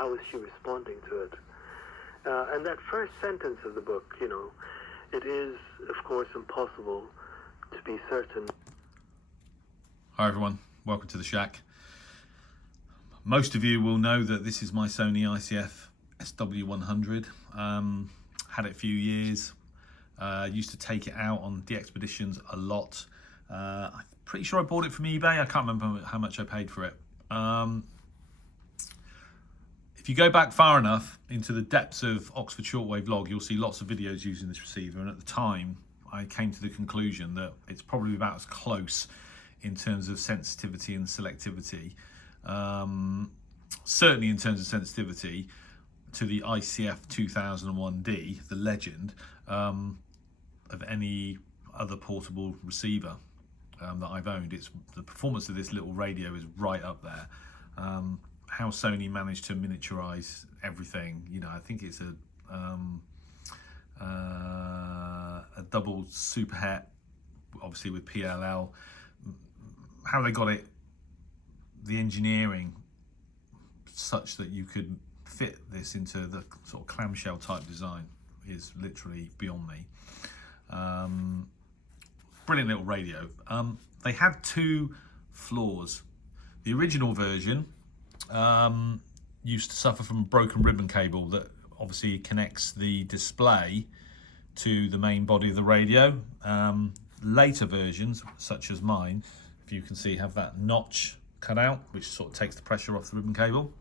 how is she responding to it? And that first sentence of the book, you know, it is, of course, impossible to be certain. Hi everyone, welcome to the Shack. Most of you will know that this is my Sony ICF-SW100. Had it a few years. Used to take it out on the expeditions a lot. I'm pretty sure I bought it from eBay. I can't remember how much I paid for it. If you go back far enough into the depths of Oxford Shortwave log, you'll see lots of videos using this receiver, and at the time I came to the conclusion that it's probably about as close in terms of sensitivity and selectivity, certainly in terms of sensitivity, to the ICF-SW100, the legend, of any other portable receiver that I've owned. It's the performance of this little radio is right up there. How Sony managed to miniaturize everything, you know, I think it's a double super het, obviously with PLL. How they got it, the engineering, such that you could fit this into the sort of clamshell type design is literally beyond me. Brilliant little radio. They had two flaws. The original version used to suffer from a broken ribbon cable that obviously connects the display to the main body of the radio. Later versions, such as mine, if you can see, have that notch cut out, which sort of takes the pressure off the ribbon cable.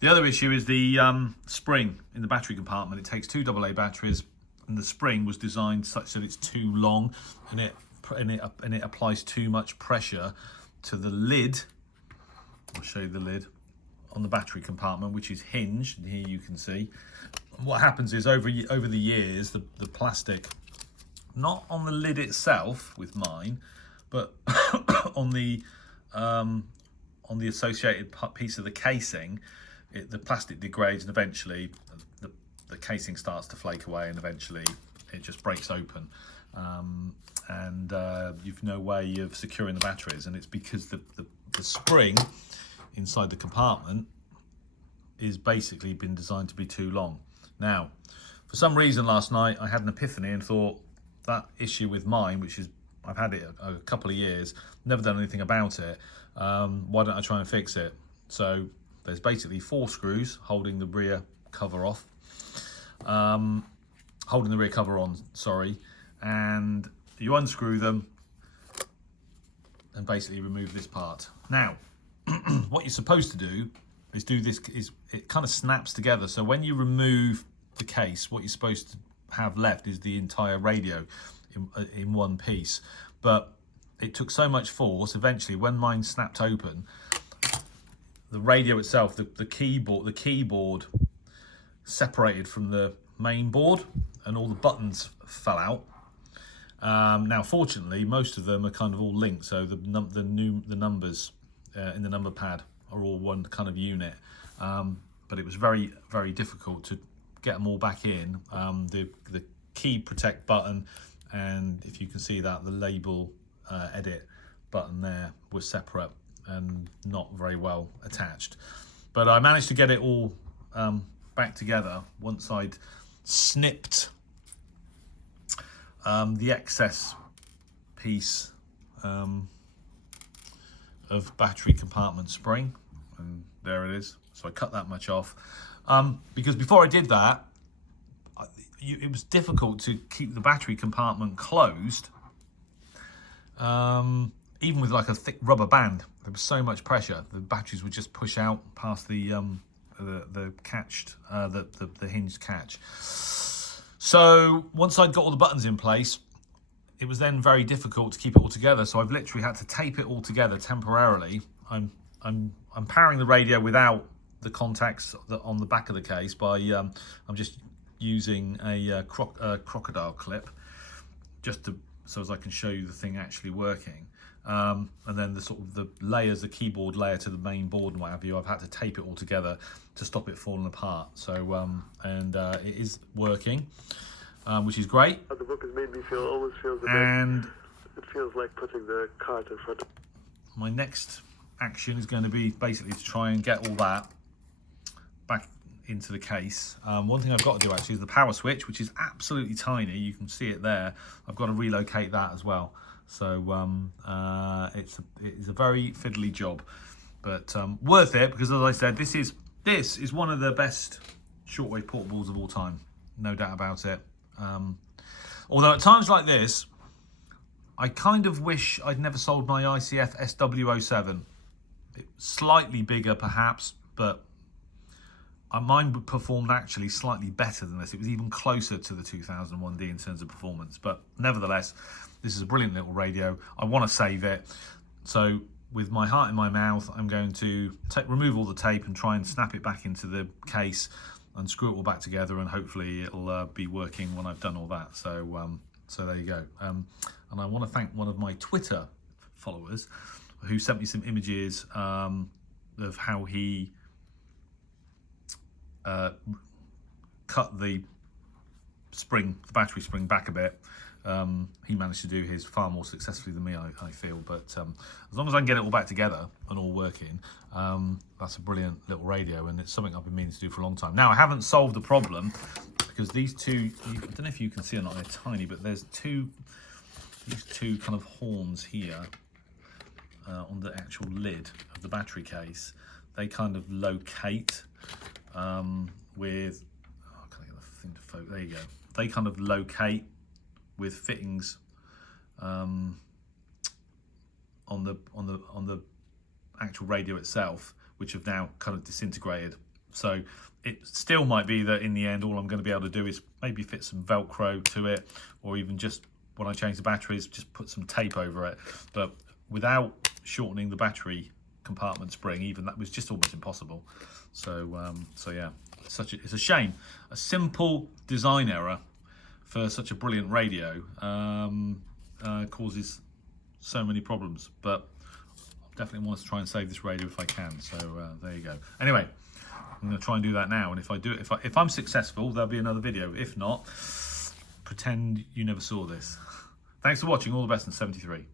The other issue is the spring in the battery compartment. It takes two AA batteries, and the spring was designed such that it's too long, and it applies too much pressure to the lid. I'll show you the lid on the battery compartment, which is hinged, and here you can see. What happens is over the years, the plastic, not on the lid itself with mine, but on the associated piece of the casing, the plastic degrades, and eventually the casing starts to flake away, and eventually it just breaks open. And you've no way of securing the batteries, and it's because the spring inside the compartment is basically been designed to be too long. Now, for some reason last night I had an epiphany and thought that issue with mine, which is I've had it a couple of years, never done anything about it, why don't I try and fix it? So there's basically 4 screws holding the rear cover off, holding the rear cover on, sorry, and you unscrew them and basically remove this part. Now, what you're supposed to do is it kind of snaps together. So when you remove the case, what you're supposed to have left is the entire radio in one piece. But it took so much force, eventually when mine snapped open, the radio itself, the keyboard separated from the main board, and all the buttons fell out. Now, fortunately, most of them are kind of all linked, so the numbers in the number pad are all one kind of unit. But it was very, very difficult to get them all back in. The key protect button, and if you can see that, the label edit button there was separate and not very well attached. But I managed to get it all back together once I'd snipped the excess piece of battery compartment spring, and there it is. So I cut that much off, because before I did that, it was difficult to keep the battery compartment closed, even with like a thick rubber band. There was so much pressure, the batteries would just push out past the hinged catch. So once I'd got all the buttons in place, it was then very difficult to keep it all together. So I've literally had to tape it all together temporarily. I'm powering the radio without the contacts on the back of the case by I'm just using a crocodile clip, just so as I can show you the thing actually working. And then the layers, the keyboard layer to the main board and what have you, I've had to tape it all together to stop it falling apart. So it is working, which is great. The book has made me almost feels a bit, it feels like putting the cart in front of. My next action is going to be basically to try and get all that back into the case. One thing I've got to do actually is the power switch, which is absolutely tiny. You can see it there. I've got to relocate that as well. So it's a very fiddly job, but worth it, because as I said, this is one of the best shortwave portables of all time, no doubt about it. Although at times like this, I kind of wish I'd never sold my ICF-SW100. Slightly bigger perhaps, but mine performed actually slightly better than this. It was even closer to the 2001D in terms of performance, but nevertheless, this is a brilliant little radio. I want to save it, so with my heart in my mouth, I'm going to remove all the tape and try and snap it back into the case and screw it all back together, and hopefully it'll be working when I've done all that. So so there you go. And I want to thank one of my Twitter followers who sent me some images of how he cut the battery spring back a bit. He managed to do his far more successfully than me, I feel, but as long as I can get it all back together and all working, that's a brilliant little radio, and it's something I've been meaning to do for a long time. Now, I haven't solved the problem, because these two, I don't know if you can see or not, they're tiny, but there's these two kind of horns here on the actual lid of the battery case. They kind of locate with, can I get the thing to focus? There you go. They kind of locate with fittings on the actual radio itself, which have now kind of disintegrated. So it still might be that in the end, all I'm going to be able to do is maybe fit some Velcro to it, or even just when I change the batteries, just put some tape over it. But without shortening the battery compartment spring, even that was just almost impossible. So so yeah, it's a shame. A simple design error for such a brilliant radio causes so many problems, but I definitely want to try and save this radio if I can. So there you go. Anyway, I'm going to try and do that now, and if I do it, if I'm successful, there'll be another video. If not, pretend you never saw this. Thanks for watching. All the best in 73.